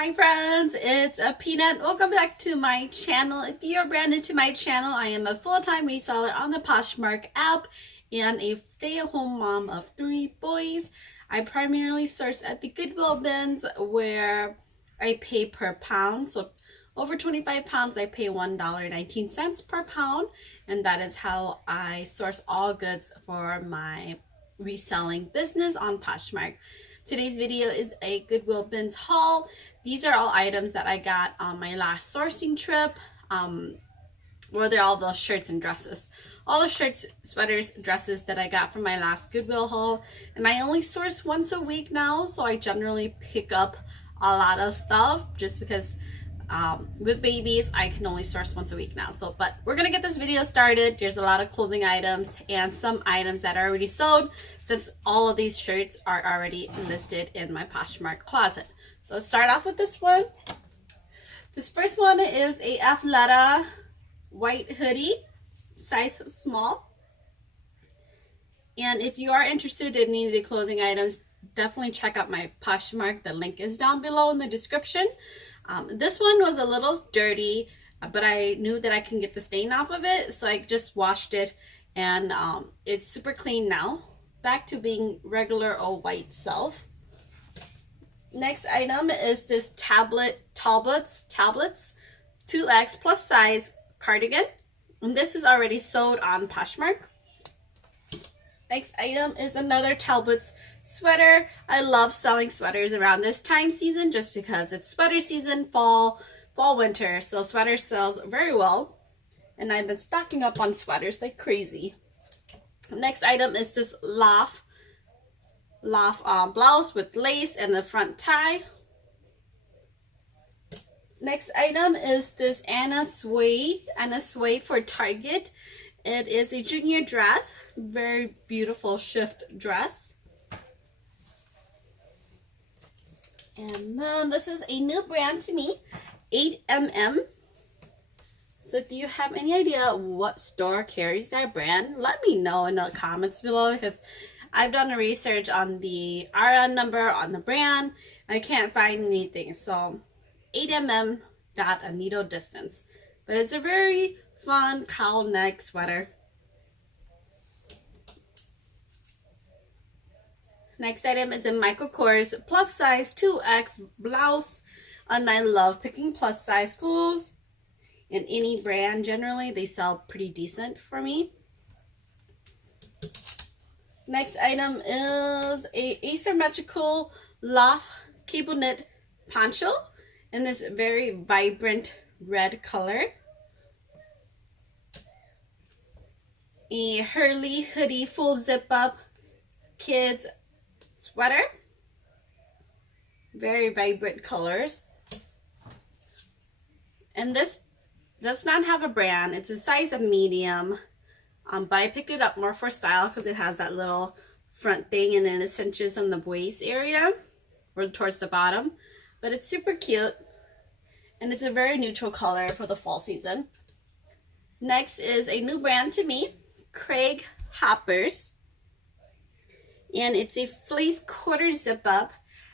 Hi friends, it's a Peanut. Welcome back to my channel. If you're brand new to my channel, I am a full-time reseller on the Poshmark app and a stay-at-home mom of 3 boys. I primarily source at the Goodwill bins where I pay per pound. So over 25 pounds, I pay $1.19 per pound, and that is how I source all goods for my reselling business on Poshmark. Today's video is a Goodwill bins haul. These are all items that I got on my last sourcing trip. Where they're all the shirts and dresses. All the shirts, sweaters, dresses that I got from my last Goodwill haul. And I only source once a week now, so I generally pick up a lot of stuff just because with babies, I can only source once a week now. But we're gonna get this video started. There's a lot of clothing items and some items that are already sold since all of these shirts are already listed in my Poshmark closet. So let's start off with this one. This first one is a Athleta white hoodie, size small. And if you are interested in any of the clothing items, definitely check out my Poshmark. The link is down below in the description. This one was a little dirty, but I knew that I can get the stain off of it, so I just washed it, and it's super clean now. Back to being regular old white self. Next item is this Talbots 2X plus size cardigan, and this is already sold on Poshmark. Next item is another Talbots sweater. I love selling sweaters around this time season just because it's sweater season, fall, winter, so sweater sells very well, and I've been stocking up on sweaters like crazy. Next item is this loft blouse with lace and the front tie. Next item is this Anna Sway for Target. It is a junior dress, very beautiful shift dress. And then this is a new brand to me, 8mm. So do you have any idea what store carries that brand? Let me know in the comments below, because I've done a research on the RN number on the brand. I can't find anything. So 8mm got a needle distance, but it's a very fun cowl neck sweater. Next item is a Michael Kors plus size 2X blouse, and I love picking plus size clothes in any brand. Generally, they sell pretty decent for me. Next item is a asymmetrical loft cable knit poncho in this very vibrant red color. A Hurley hoodie full zip up kids sweater, very vibrant colors. And this does not have a brand. It's a size of medium, but I picked it up more for style because it has that little front thing and then it cinches on the waist area or towards the bottom. But it's super cute, and it's a very neutral color for the fall season. Next is a new brand to me, Craig Hoppers, and it's a fleece quarter zip up.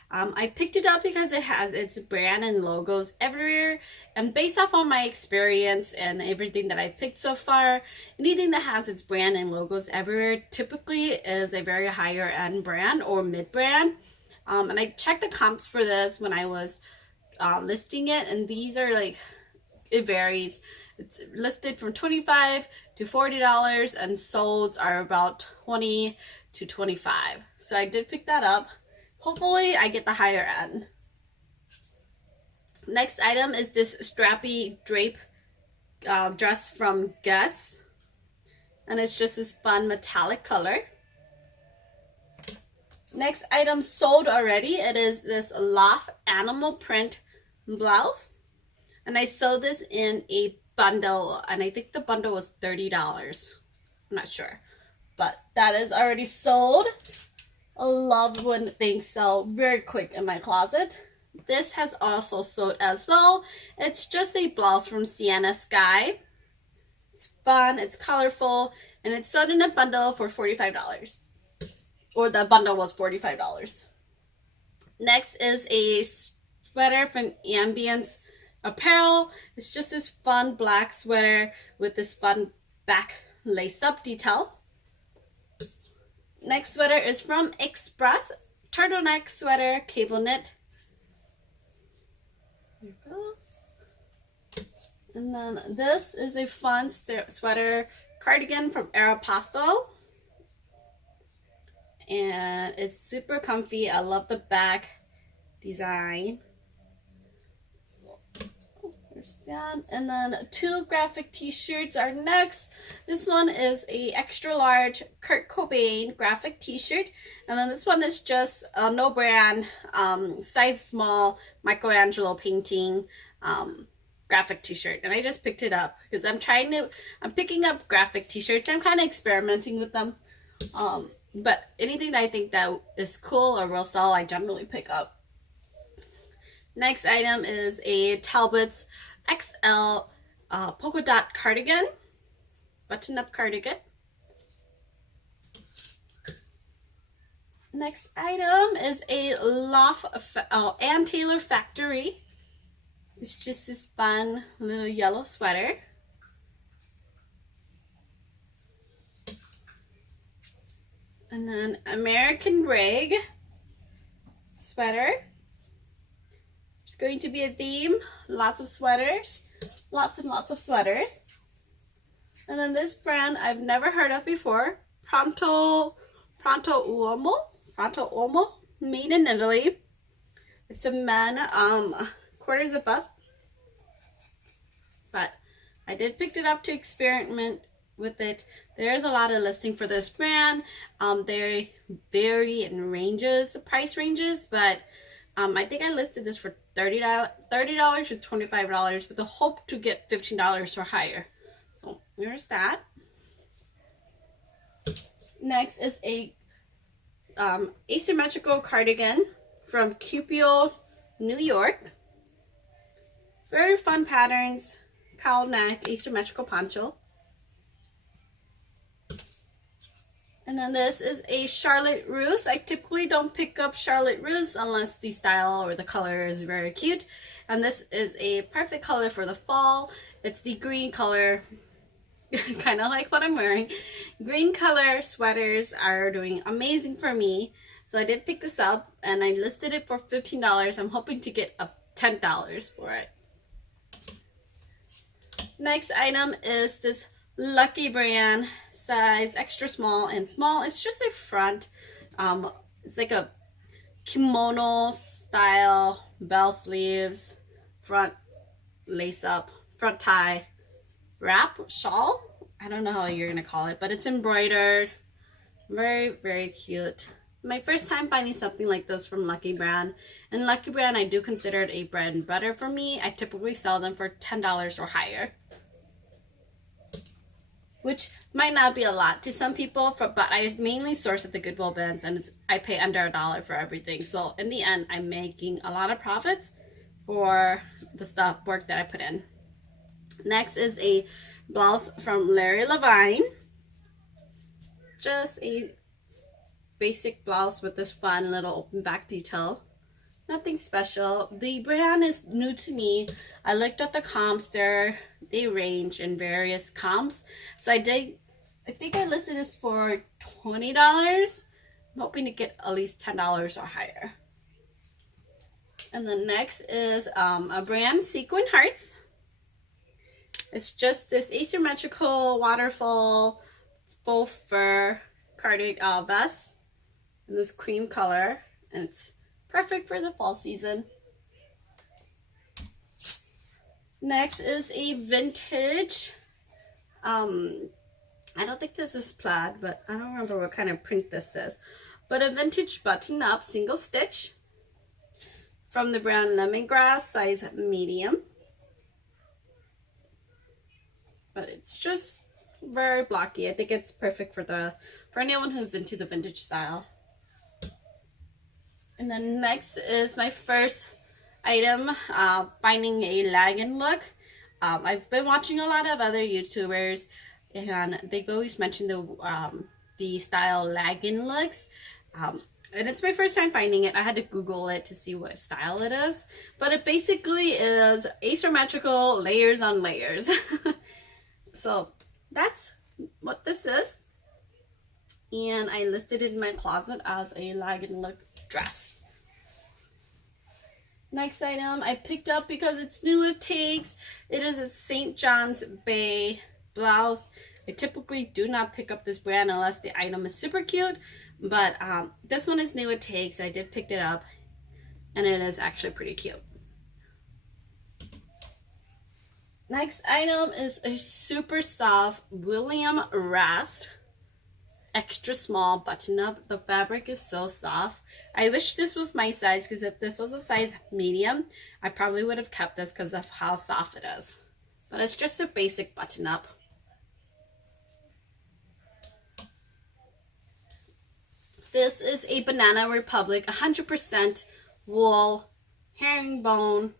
I picked it up because it has its brand and logos everywhere, and based off on my experience and everything that I picked so far, anything that has its brand and logos everywhere typically is a very higher end brand or mid brand. And I checked the comps for this when I was listing it, and these are like, it varies. It's listed from $25 to $40, and solds are about $20 to $25. So I did pick that up. Hopefully I get the higher end. Next item is this strappy drape dress from Guess, and it's just this fun metallic color. Next item sold already. It is this loft animal print blouse, and I sold this in a bundle, and I think the bundle was $30. I'm not sure, but that is already sold. I love when things sell very quick in my closet. This has also sold as well. It's just a blouse from Sienna Sky. It's fun, it's colorful, and it's sold in a bundle for $45. Or the bundle was $45. Next is a sweater from Ambience Apparel. It's just this fun black sweater with this fun back lace-up detail. Next sweater is from Express. Turtleneck sweater, cable knit. There it goes. And then this is a fun sweater cardigan from Aeropostale. And it's super comfy. I love the back design. There's that. And then two graphic t-shirts are next. This one is a extra large Kurt Cobain graphic t-shirt. And then this one is just a no brand, size small, Michelangelo painting graphic t-shirt. And I just picked it up because I'm picking up graphic t-shirts. I'm kind of experimenting with them. But anything that I think that is cool or will sell, I generally pick up. Next item is a Talbot's XL polka dot cardigan, button-up cardigan. Next item is a Loft Ann Taylor Factory. It's just this fun little yellow sweater. And then American Rig sweater. It's going to be a theme. Lots of sweaters. Lots and lots of sweaters. And then this brand I've never heard of before. Pronto Uomo. Made in Italy. It's a men quarter zip up. But I did pick it up to experiment with it. There's a lot of listing for this brand. They vary in price ranges, but I think I listed this for $30 to $25 with the hope to get $15 or higher. So there's that. Next is a asymmetrical cardigan from Goodwill, New York. Very fun patterns, cowl neck, asymmetrical poncho. And then this is a Charlotte Russe. I typically don't pick up Charlotte Russe unless the style or the color is very cute. And this is a perfect color for the fall. It's the green color, kind of like what I'm wearing. Green color sweaters are doing amazing for me. So I did pick this up and I listed it for $15. I'm hoping to get up $10 for it. Next item is this Lucky brand, size extra small and small. It's just a front. It's like a kimono style, bell sleeves, front lace up, front tie, wrap, shawl. I don't know how you're gonna call it, but it's embroidered. Very, very cute. My first time finding something like this from Lucky Brand. And Lucky Brand, I do consider it a bread and butter for me. I typically sell them for $10 or higher, which might not be a lot to some people, but I mainly source at the Goodwill bins, and I pay under $1 for everything. So in the end, I'm making a lot of profits for the work that I put in. Next is a blouse from Larry Levine. Just a basic blouse with this fun little open back detail. Nothing special. The brand is new to me. I looked at the comps. They range in various comps. So I think I listed this for $20. I'm hoping to get at least $10 or higher. And then next is a brand, Sequin Hearts. It's just this asymmetrical waterfall faux fur cardigan vest in this cream color, and it's perfect for the fall season. Next is a vintage, I don't think this is plaid, but I don't remember what kind of print this is, but a vintage button-up single stitch from the brand Lemongrass, size medium. But it's just very blocky. I think it's perfect for anyone who's into the vintage style. And then next is my first item, finding a legging look. I've been watching a lot of other YouTubers, and they've always mentioned the style legging looks. And it's my first time finding it. I had to Google it to see what style it is. But it basically is asymmetrical layers on layers. So that's what this is. And I listed it in my closet as a lag and look dress. Next item I picked up because it's new with tags. It is a St. John's Bay blouse. I typically do not pick up this brand unless the item is super cute. But this one is new with tags. So I did pick it up. And it is actually pretty cute. Next item is a super soft William Rast extra small button up. The fabric is so soft. I wish this was my size, because if this was a size medium, I probably would have kept this because of how soft it is. But it's just a basic button up. This is a Banana Republic 100% wool herringbone.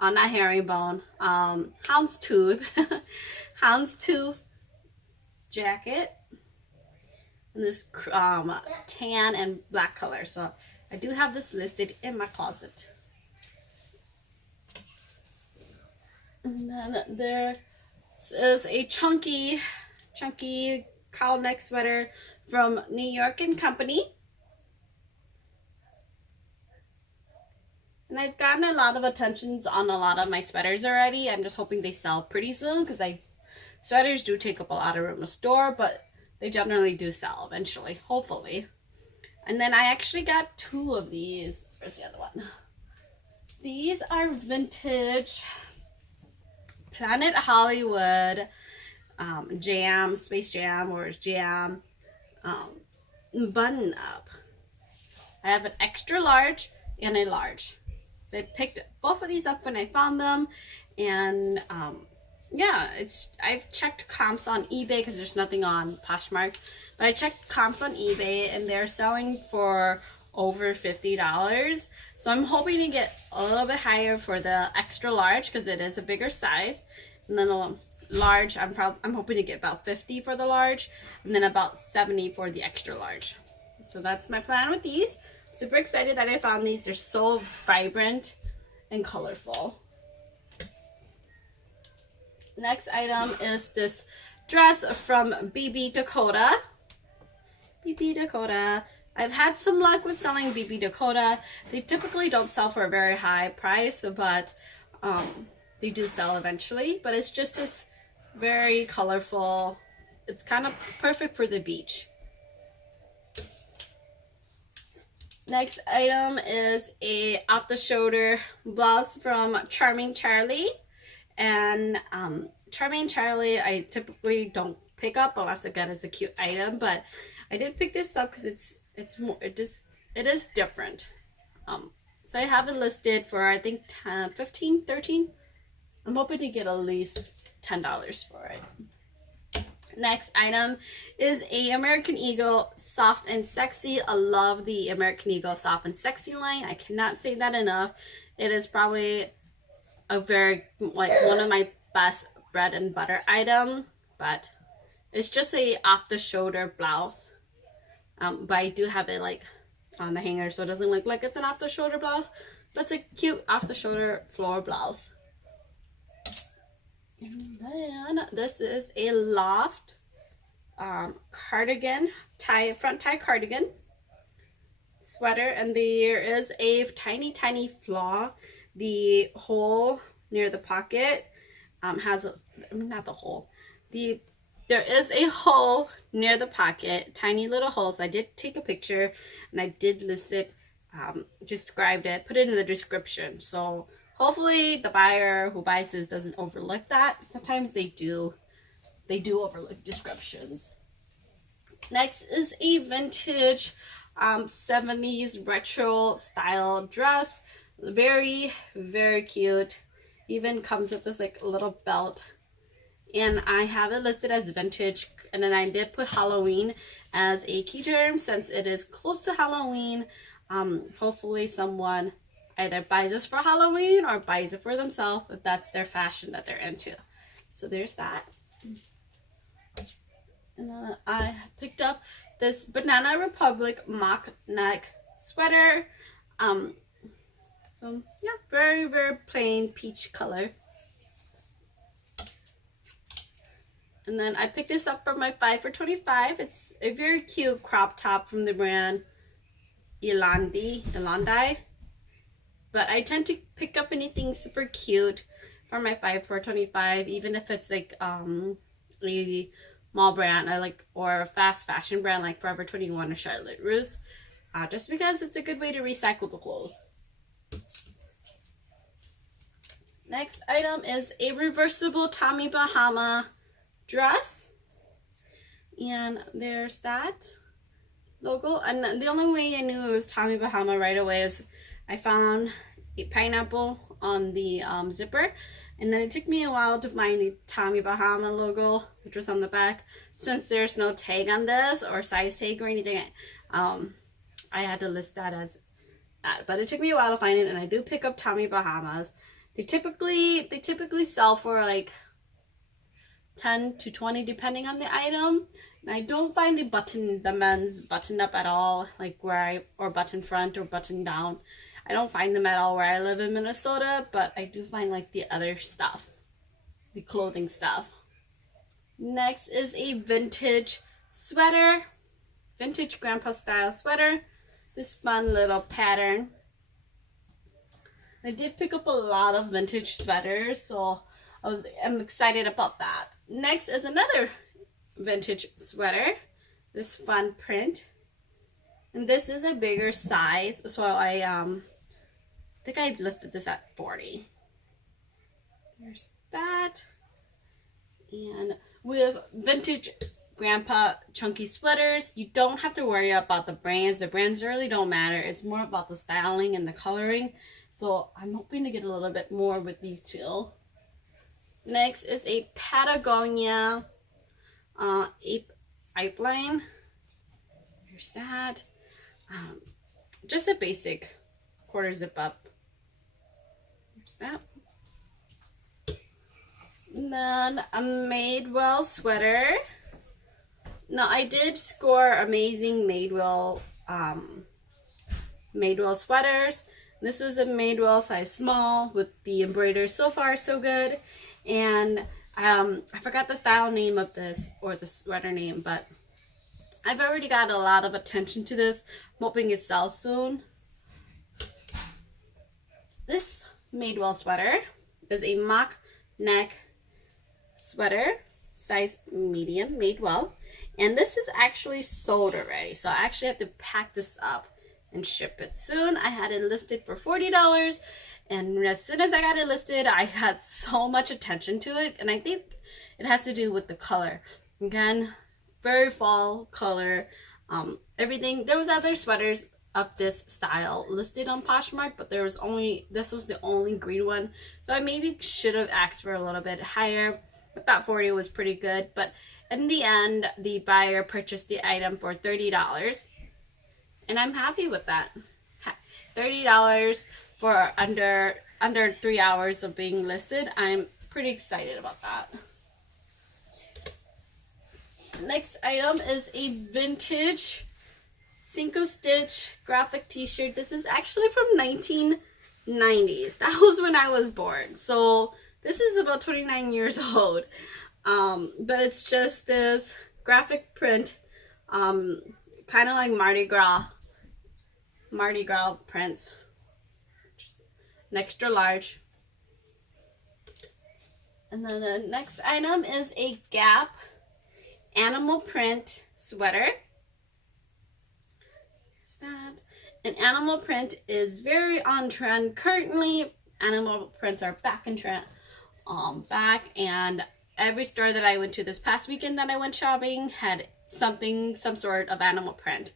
Not herringbone, houndstooth, houndstooth jacket, in this tan and black color. So I do have this listed in my closet. And then there is a chunky cowl neck sweater from New York & Company. And I've gotten a lot of attentions on a lot of my sweaters already. I'm just hoping they sell pretty soon, because sweaters do take up a lot of room in the store, but they generally do sell eventually, hopefully. And then I actually got 2 of these. Where's the other one? These are vintage Planet Hollywood Jam, Space Jam or Jam button up. I have an extra large and a large. So I picked both of these up when I found them, and yeah, I've checked comps on eBay because there's nothing on Poshmark, but I checked comps on eBay and they're selling for over $50. So I'm hoping to get a little bit higher for the extra large because it is a bigger size, and then the large I'm hoping to get about 50 for the large, and then about 70 for the extra large. So that's my plan with these. Super excited that I found these. They're so vibrant and colorful. Next item is this dress from BB Dakota. BB Dakota. I've had some luck with selling BB Dakota. They typically don't sell for a very high price, but they do sell eventually. But it's just this very colorful. It's kind of perfect for the beach. Next item is a off-the-shoulder blouse from Charming Charlie. And Charming Charlie I typically don't pick up unless again it's a cute item, but I did pick this up because it is different. So I have it listed for I think 10, 15, 13. I'm hoping to get at least $10 for it. Next item is a American Eagle Soft and Sexy. I love the American Eagle Soft and Sexy line. I cannot say that enough. It is probably a very, like, one of my best bread and butter item, but it's just a off the shoulder blouse. But I do have it like on the hanger, so it doesn't look like it's an off the shoulder blouse, but it's a cute off the shoulder floor blouse. And then this is a loft cardigan, front tie cardigan sweater, and there is a tiny flaw. The hole near the pocket has a, not the hole, there is a hole near the pocket, tiny little hole. So I did take a picture and I did list it, described it, put it in the description. So hopefully the buyer who buys this doesn't overlook that. Sometimes they do overlook descriptions. Next is a vintage 70s retro style dress. Very, very cute. Even comes with this like little belt. And I have it listed as vintage, and then I did put Halloween as a key term since it is close to Halloween. Hopefully someone either buys this for Halloween or buys it for themselves if that's their fashion that they're into. So there's that. And then I picked up this Banana Republic mock neck sweater. So yeah, very, very plain peach color. And then I picked this up for my 5 for $25. It's a very cute crop top from the brand Elandi. But I tend to pick up anything super cute for my 5 for $25, even if it's like a mall brand or a fast fashion brand like Forever 21 or Charlotte Russe, just because it's a good way to recycle the clothes. Next item is a reversible Tommy Bahama dress, and there's that logo. And the only way I knew it was Tommy Bahama right away is I found a pineapple on the zipper, and then it took me a while to find the Tommy Bahama logo, which was on the back. Since there's no tag on this or size tag or anything, I had to list that as that. But it took me a while to find it, and I do pick up Tommy Bahamas. They typically sell for like 10 to 20 depending on the item. And I don't find the men's buttoned up at all, like or button front or button down. I don't find them at all where I live in Minnesota, but I do find like the other stuff, the clothing stuff. Next is a vintage sweater, vintage grandpa style sweater. This fun little pattern. I did pick up a lot of vintage sweaters, so I'm excited about that. Next is another vintage sweater, this fun print, and this is a bigger size, so I think I listed this at 40. There's that. And with vintage grandpa chunky sweaters, you don't have to worry about the brands. The brands really don't matter. It's more about the styling and the coloring. So I'm hoping to get a little bit more with these two. Next is a Patagonia ape line. Here's that. Just a basic quarter zip up. Here's that. And then a Madewell sweater. Now I did score amazing Madewell sweaters. This was a Madewell size small with the embroidery. So far so good. And I forgot the style name of this, or the sweater name, but I've already got a lot of attention to this. I'm hoping it sells soon. This Madewell sweater is a mock neck sweater, size medium, Madewell. And this is actually sold already, so I actually have to pack this up and ship it soon. I had it listed for $40, and as soon as I got it listed, I had so much attention to it, and I think it has to do with the color. Again, very fall color. Everything. There was other sweaters of this style listed on Poshmark, but this was the only green one, so I maybe should have asked for a little bit higher. I thought 40 was pretty good, but in the end, the buyer purchased the item for $30. And I'm happy with that. $30 for under 3 hours of being listed. I'm pretty excited about that. Next item is a vintage Cinco Stitch graphic t-shirt. This is actually from 1990s. That was when I was born. So this is about 29 years old. But it's just this graphic print, kind of like Mardi Gras prints. Just an extra large. And then the next item is a Gap animal print sweater. There's that. And animal print is very on trend currently. Animal prints are back in trend. And every store that I went to this past weekend that I went shopping had some sort of animal print.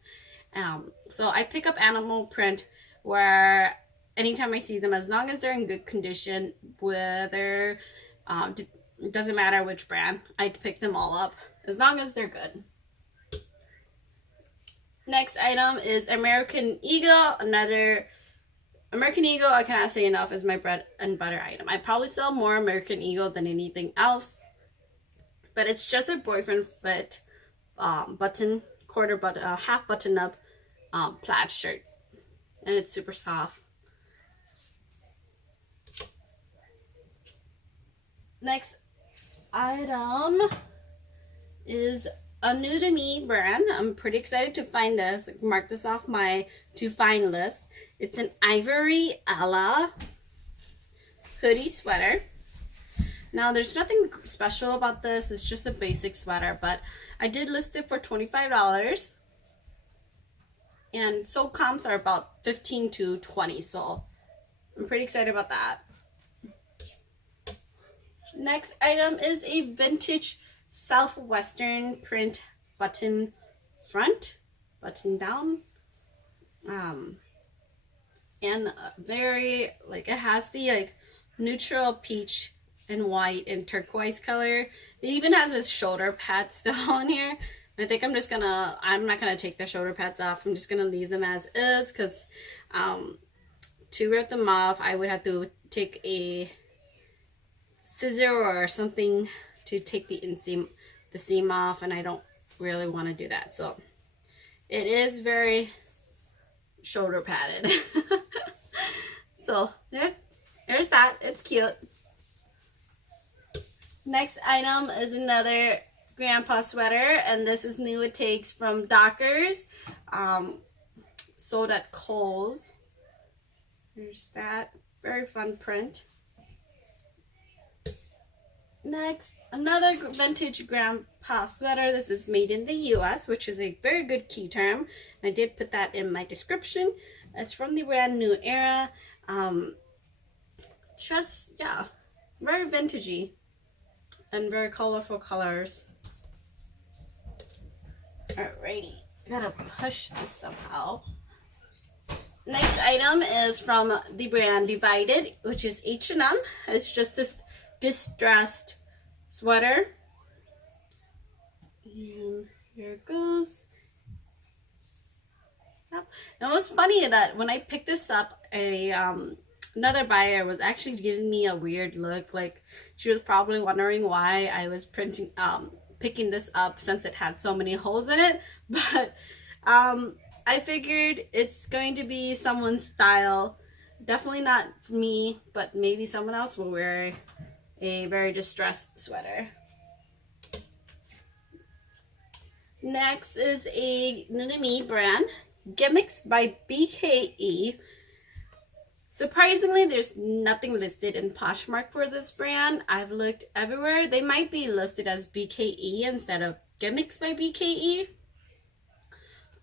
So I pick up animal print where anytime I see them, as long as they're in good condition, whether it doesn't matter which brand, I pick them all up as long as they're good. Next item is American Eagle. Another American Eagle, I cannot say enough, is my bread and butter item. I probably sell more American Eagle than anything else, but it's just a boyfriend fit button half button up plaid shirt, and it's super soft. Next item is a new to me brand. I'm pretty excited to find this. Mark this off my to find list. It's an Ivory Ella hoodie sweater. Now there's nothing special about this. It's just a basic sweater, but I did list it for $25. And sold comps are about 15 to 20, so I'm pretty excited about that. Next item is a vintage southwestern print button front, button down, and very like it has the like neutral peach and white and turquoise color. It even has its shoulder pads still on here. I think I'm not gonna take the shoulder pads off. I'm just gonna leave them as is, because to rip them off I would have to take a scissor or something to take the seam off, and I don't really want to do that. So it is very shoulder padded. So there's that. It's cute. Next item is another grandpa sweater, and this is new. It takes from Dockers, sold at Kohl's. There's that. Very fun print. Next, another vintage grandpa sweater. This is made in the US, which is a very good key term. I did put that in my description. It's from the brand New Era. Just, yeah, very vintagey and very colorful colors. Alrighty, I gotta push this somehow. Next item is from the brand Divided, which is H&M. It's just this distressed sweater, and here it goes. Yep. And it was funny that when I picked this up, another buyer was actually giving me a weird look. Like she was probably wondering why I was picking this up since it had so many holes in it. But I figured it's going to be someone's style. Definitely not me, but maybe someone else will wear a very distressed sweater. Next is a new to me brand, Gimmicks by BKE. Surprisingly, there's nothing listed in Poshmark for this brand. I've looked everywhere. They might be listed as BKE instead of Gimmicks by BKE.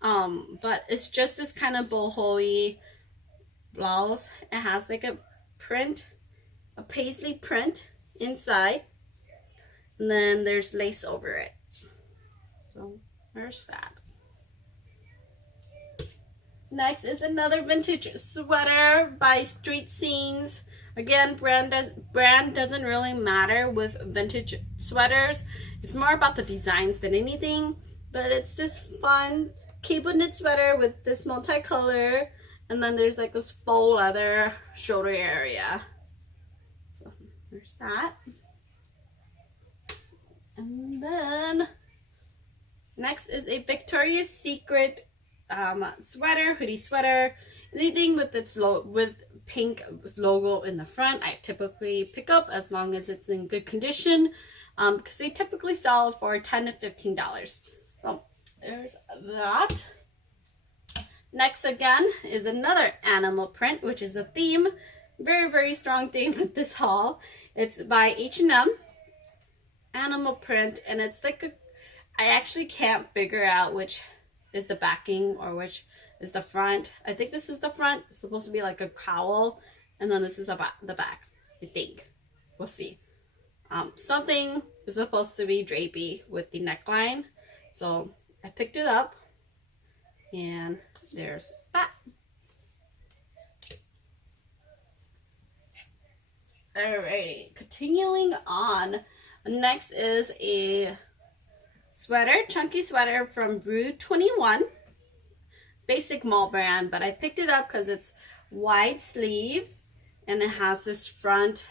But it's just this kind of boho-y blouse. It has like a print, a paisley print inside, and then there's lace over it. So there's that. Next is another vintage sweater by Street Scenes. Again, brand doesn't really matter with vintage sweaters. It's more about the designs than anything. But it's this fun cable knit sweater with this multicolor, and then there's like this faux leather shoulder area. So there's that. And then next is a Victoria's Secret sweater, hoodie sweater. Anything with its with pink logo in the front, I typically pick up as long as it's in good condition, because they typically sell for $10 to $15. So there's that. Next again is another animal print, which is a theme, very strong theme with this haul. It's by H&M, animal print, and it's like I actually can't figure out which is the backing or which is the front. I think this is the front. It's supposed to be like a cowl, and then this is the back. I think. We'll see. Something is supposed to be drapey with the neckline, so I picked it up, and there's that. Alrighty, continuing on. Next is a sweater, chunky sweater from Brew 21, basic mall brand, but I picked it up because it's wide sleeves and it has this front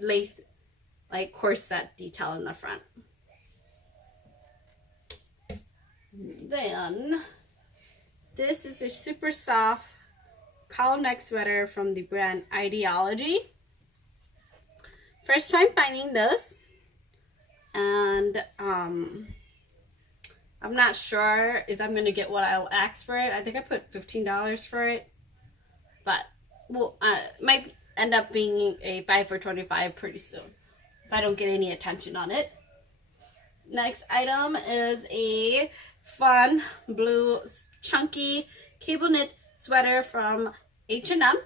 lace like corset detail in the front. Then this is a super soft collar neck sweater from the brand Ideology. First time finding this, and I'm not sure if I'm gonna get what I'll ask for it. I think I put $15 for it, but well, might end up being a 5 for $25 pretty soon if I don't get any attention on it. Next item is a fun blue chunky cable knit sweater from H&M,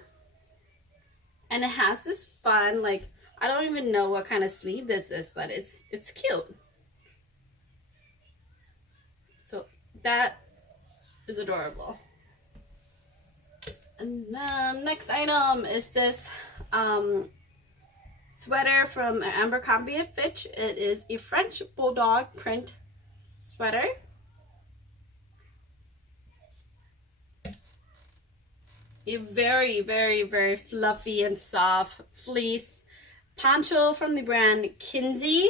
and it has this fun, like, I don't even know what kind of sleeve this is, but it's cute. So that is adorable. And then next item is this sweater from Abercrombie & Fitch. It is a French bulldog print sweater. A very, very, very fluffy and soft fleece poncho from the brand Kinsey.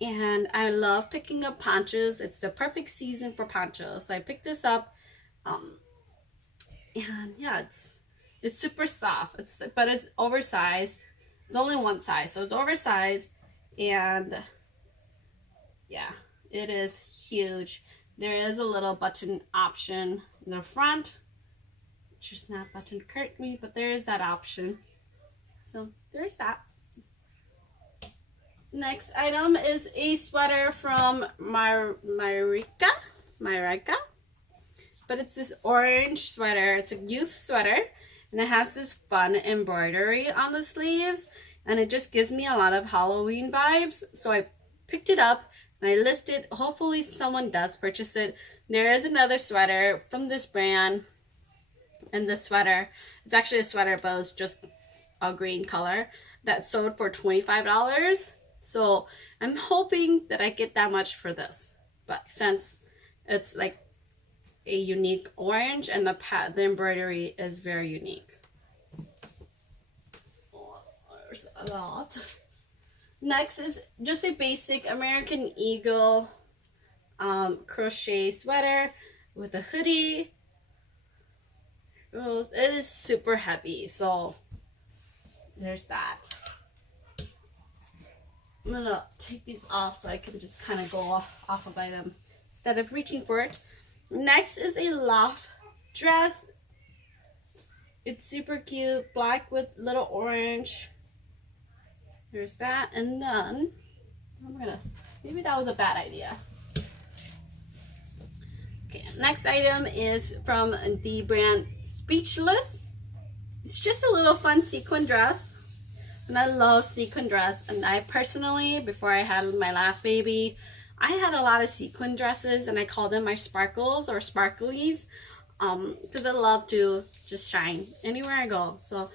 And I love picking up ponchos. It's the perfect season for ponchos. So I picked this up. And yeah, it's super soft. But it's oversized. It's only one size, so it's oversized. And yeah, it is huge. There is a little button option in the front, which is not buttoned currently, but there is that option. So there's that. Next item is a sweater from Myrika, but it's this orange sweater. It's a youth sweater, and it has this fun embroidery on the sleeves, and it just gives me a lot of Halloween vibes. So I picked it up and I listed. Hopefully someone does purchase it. There is another sweater from this brand, and this sweater, it's actually a sweater, but it's just a green color, that sold for $25. So I'm hoping that I get that much for this, but since it's like a unique orange and the embroidery is very unique. Oh, there's a lot. Next is just a basic American Eagle crochet sweater with a hoodie. It is super heavy, so there's that. I'm gonna take these off so I can just kind of go off of them instead of reaching for it. Next is a loft dress. It's super cute, black with little orange. There's that, and then maybe that was a bad idea. Okay, next item is from the brand Speechless. It's just a little fun sequin dress. And I love sequin dress, and I personally, before I had my last baby, I had a lot of sequin dresses, and I call them my sparkles or sparklies, because I love to just shine anywhere I go. So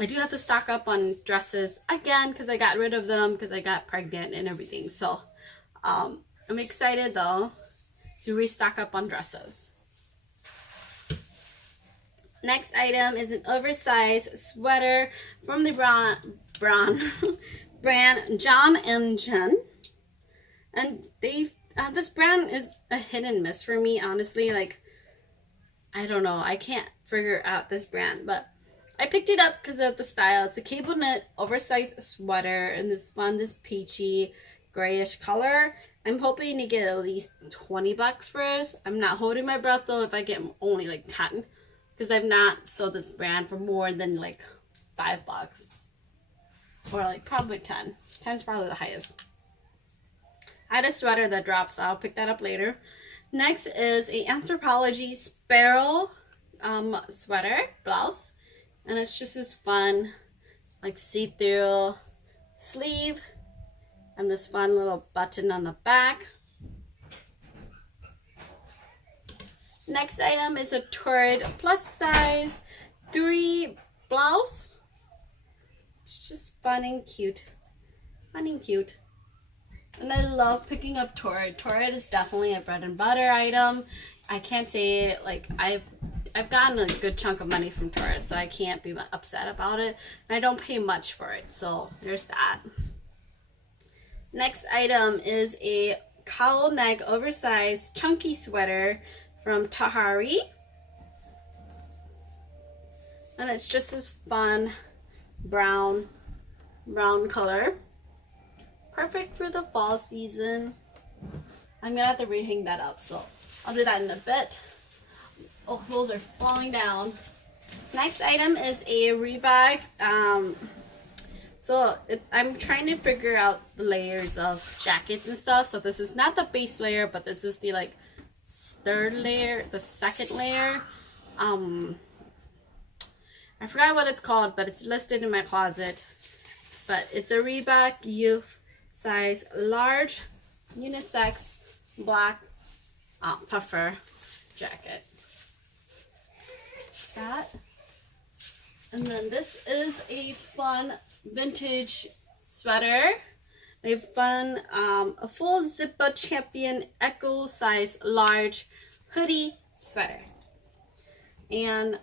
I do have to stock up on dresses again because I got rid of them because I got pregnant and everything. So I'm excited though to restock up on dresses. Next item is an oversized sweater from the brand John and Jen. And this brand is a hit and miss for me, honestly. Like, I don't know. I can't figure out this brand, but I picked it up because of the style. It's a cable knit oversized sweater in this peachy grayish color. I'm hoping to get at least $20 for this. I'm not holding my breath though if I get only like 10. Because I've not sold this brand for more than like $5. Or like probably 10. 10's probably the highest. I had a sweater that drops, so I'll pick that up later. Next is a Anthropologie Sparrow sweater, blouse. And it's just this fun, like see-through sleeve. And this fun little button on the back. Next item is a Torrid plus size 3 blouse. It's just fun and cute. Fun and cute. And I love picking up Torrid. Torrid is definitely a bread and butter item. I can't say, like, I've gotten a good chunk of money from Torrid, so I can't be upset about it. And I don't pay much for it, so there's that. Next item is a cowl neck oversized chunky sweater from Tahari. And it's just this fun brown color. Perfect for the fall season. I'm gonna have to rehang that up, so I'll do that in a bit. Oh, those are falling down. Next item is a Reebok. I'm trying to figure out the layers of jackets and stuff. So this is not the base layer, but this is the like third layer, the second layer. I forgot what it's called, but it's listed in my closet. But it's a Reebok youth size large unisex black puffer jacket. That. And then this is a fun vintage sweater. A fun, a full zipper champion echo size large hoodie sweater. And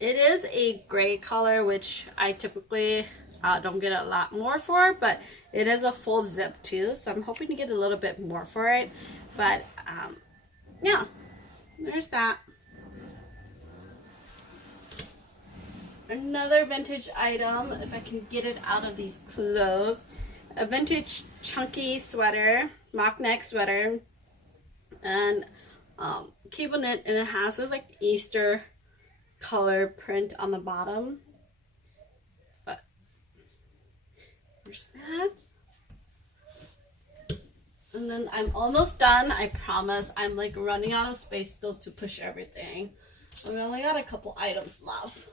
it is a gray color, which I typically don't get a lot more for, but it is a full zip too, so I'm hoping to get a little bit more for it. But yeah, there's that. Another vintage item, if I can get it out of these clothes, a vintage chunky sweater, mock neck sweater, and cable knit, and it has this like Easter color print on the bottom. But there's that. And then I'm almost done. I promise. I'm like running out of space still to push everything. We only got a couple items left.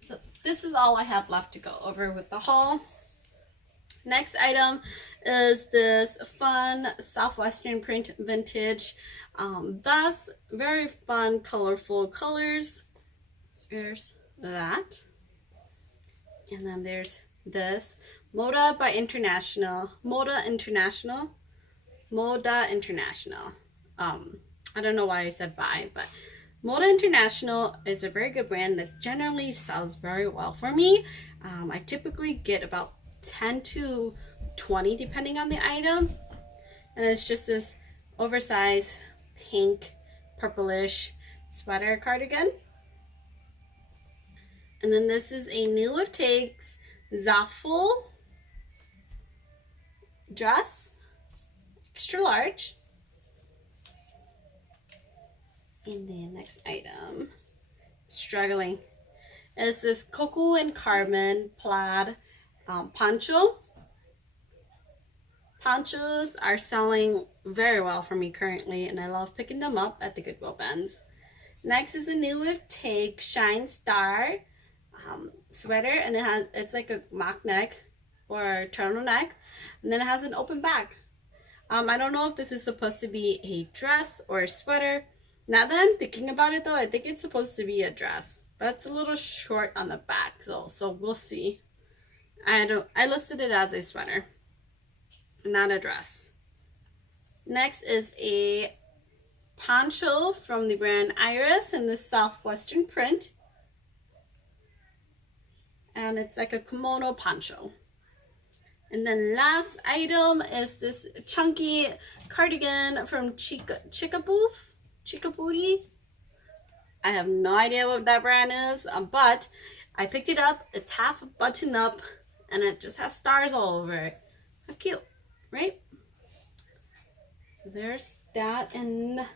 So this is all I have left to go over with the haul. Next item is this fun southwestern print vintage vest. Very fun, colorful colors. There's that. And then there's this Moda International. I don't know why I said by, but Moda International is a very good brand that generally sells very well for me. I typically get about 10 to 20 depending on the item, and it's just this oversized pink purplish sweater cardigan. And then this is a New With Takes Zaffel dress, extra large. And the next item, struggling, is this Cocoa and Carbon plaid poncho. Ponchos are selling very well for me currently, and I love picking them up at the Goodwill bins. Next is a New With Take Shine Star sweater, and it's like a mock neck or turtleneck, and then it has an open back. I don't know if this is supposed to be a dress or a sweater. Now that I'm thinking about it though, I think it's supposed to be a dress, but it's a little short on the back, so we'll see. I listed it as a sweater, not a dress. Next is a poncho from the brand Iris in the southwestern print, and it's like a kimono poncho. And then last item is this chunky cardigan from Chica Booty. I have no idea what that brand is, but I picked it up. It's half button up, and it just has stars all over it. How cute, right? So there's that, and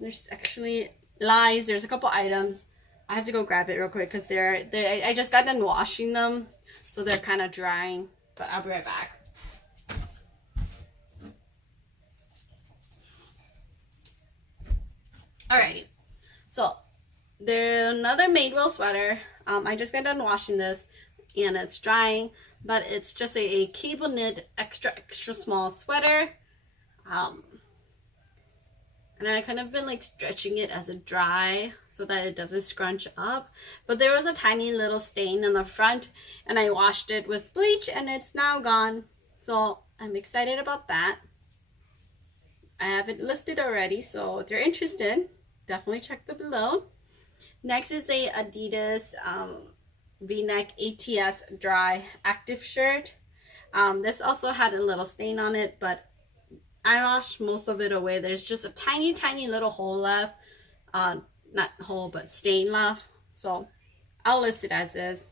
there's actually lies. There's a couple items. I have to go grab it real quick because I just got done washing them, so they're kind of drying. But I'll be right back. Alrighty, so there's another Madewell sweater. I just got done washing this, and it's drying, but it's just a cable knit extra small sweater. And I kind of been like stretching it as a dry so that it doesn't scrunch up. But there was a tiny little stain in the front, and I washed it with bleach, and it's now gone. So I'm excited about that. I have it listed already, so if you're interested, definitely check the below. Next is a Adidas V-neck ATS dry active shirt. This also had a little stain on it, but I washed most of it away. There's just a tiny little hole left, not hole but stain left, so I'll list it as is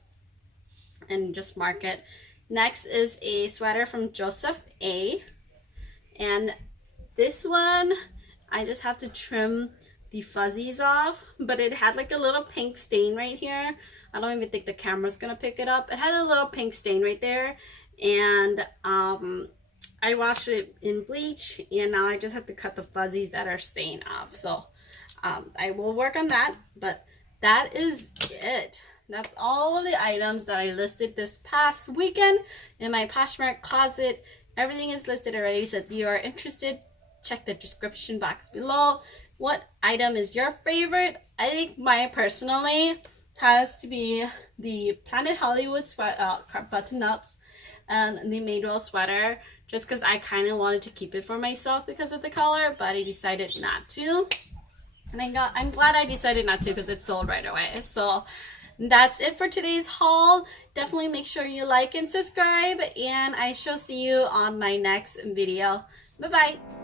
and just mark it. Next is a sweater from Joseph A, and this one I just have to trim the fuzzies off, but it had like a little pink stain right here. I don't even think the camera's gonna pick it up. It had a little pink stain right there, and I washed it in bleach, and now I just have to cut the fuzzies that are stained off. So I will work on that, but that is it. That's all of the items that I listed this past weekend in my Poshmark closet. Everything is listed already, so if you are interested, check the description box below. What item is your favorite? I think mine personally has to be the Planet Hollywood button-ups and the Madewell sweater, just because I kind of wanted to keep it for myself because of the color, but I decided not to. And I'm glad I decided not to, because it sold right away. So that's it for today's haul. Definitely make sure you like and subscribe, and I shall see you on my next video. Bye bye.